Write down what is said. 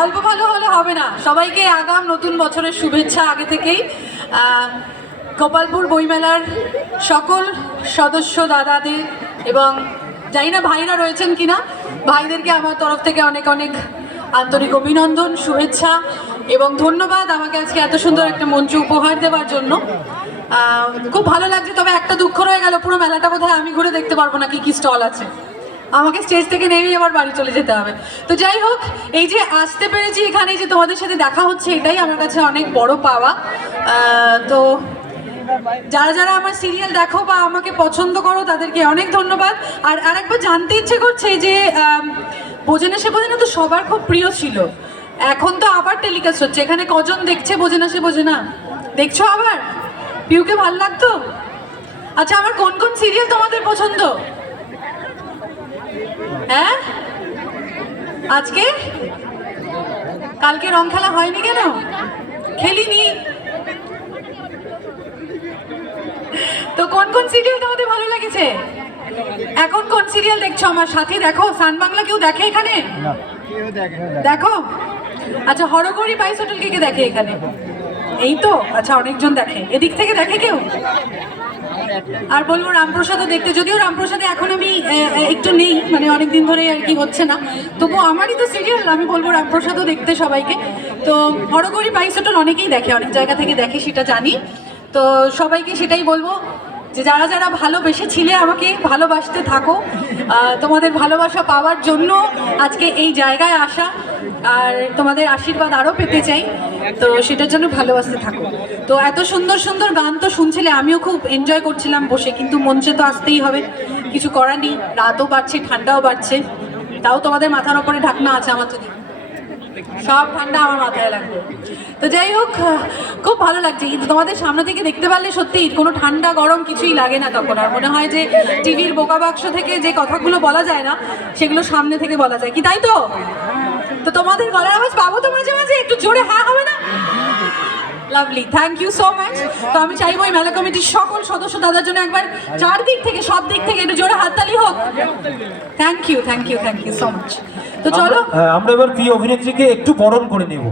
অল্প ভালো হলে হবে না। সবাইকে আগাম নতুন বছরের শুভেচ্ছা আগে থেকেই। গোপালপুর বইমেলার সকল সদস্য দাদাদের এবং জানি না ভাইরা রয়েছেন কিনা, ভাইদেরকে আমার তরফ থেকে অনেক অনেক আন্তরিক অভিনন্দন, শুভেচ্ছা এবং ধন্যবাদ আমাকে আজকে এত সুন্দর একটা মঞ্চ উপহার দেওয়ার জন্য। খুব ভালো লাগছে, তবে একটা দুঃখ রয়ে গেল, পুরো মেলাটা বোধহয় আমি ঘুরে দেখতে পারব না কি কি স্টল আছে। আমাকে স্টেজ থেকে নেমেই আবার বাড়ি চলে যেতে হবে। তো যাই হোক এই যে আসতে পেরেছি এখানে যে তোমাদের সাথে দেখা হচ্ছে এটাই আমার কাছে অনেক বড় পাওয়া। তো যারা যারা আমার সিরিয়াল দেখো বা আমাকে পছন্দ করো তাদেরকে অনেক ধন্যবাদ। আর আরেকবার জানতে ইচ্ছে করছে যে আম, বোঝে না সে বোঝে না তো সবার খুব প্রিয় ছিল। এখন তো আবার টেলিকাস্ট হচ্ছে। এখানে কজন দেখছে বোঝে না সে বোঝে না দেখছ আবার? পিউকে ভালো লাগতো? আচ্ছা আমার কোন কোন সিরিয়াল তোমাদের পছন্দ? হ্যাঁ? আজকে? কালকে রং খেলা হয়নি কেন? খেলিনি। তো কোন কোন সিরিয়াল তোমাদের ভালো লেগেছে? এখন কোন সিরিয়াল দেখছ আমার সাথে? দেখো সান বাংলা কেউ দেখে এখানে? দেখো আচ্ছা হরগৌরী বাইস হোটেল কে কে দেখে এখানে? এই তো? আচ্ছা অনেকজন দেখে। এদিক থেকে দেখে কেউ? আর বলব রামপ্রসাদও দেখতে। যদিও রামপ্রসাদে এখন আমি একটু নেই মানে অনেক দিন ধরে আর কি হচ্ছে না। তবু আমারই তো সিরিয়াল আমি বলব রামপ্রসাদও দেখতে সবাইকে। তো হরগৌরী বাইস অনেকেই দেখে, অনেক জায়গা থেকে দেখে, সেটা জানি। তো সবাইকে সেটাই বলব। যে যারা যারা ভালোবেসেছিলে আমাকে ভালোবাসতে থাকো তোমাদের ভালোবাসা পাওয়ার জন্য আজকে এই জায়গায় আসা আর তোমাদের আশীর্বাদ আরও পেতে চাই। তো সেটার জন্য ভালোবাসতে থাকো। তো এত সুন্দর সুন্দর গান তো শুনছিলে, আমিও খুব এনজয় করছিলাম বসে, কিন্তু মঞ্চে তো আসতেই হবে। কিছু করার নেই, রাতও বাড়ছে, ঠান্ডাও বাড়ছে। তাও তোমাদের মাথার ওপরে ঢাকনা আছে আমার তো সব ঠান্ডা আমার মাথায় লাগবে তো যাই হোক, খুব ভালো লাগছে। কিন্তু তোমাদের সামনে থেকে দেখতে পারলে সত্যি কোনো ঠান্ডা, গরম কিছুই লাগে না তখন। আর মনে হয় যে টিভির বোকা বাক্স থেকে যে কথাগুলো বলা যায় না, সেগুলো সামনে থেকে বলা যায়। কি তাই তো? তো তোমাদের গলার আওয়াজ পাবো তো মাঝে মাঝে? একটু জোরে হ্যাঁ হবে না? Lovely thank you so much তো আমি চাইব এই মেলা কমিটির সকল সদস্য দাদার জন্য একবার চারদিক থেকে, সব দিক থেকে একটু জোরে হাততালি হোক thank you thank you thank you so much তো চলো। আমরা- আমরা এবার প্রিয় অভিনেত্রীকে একটু বরণ করে নেব।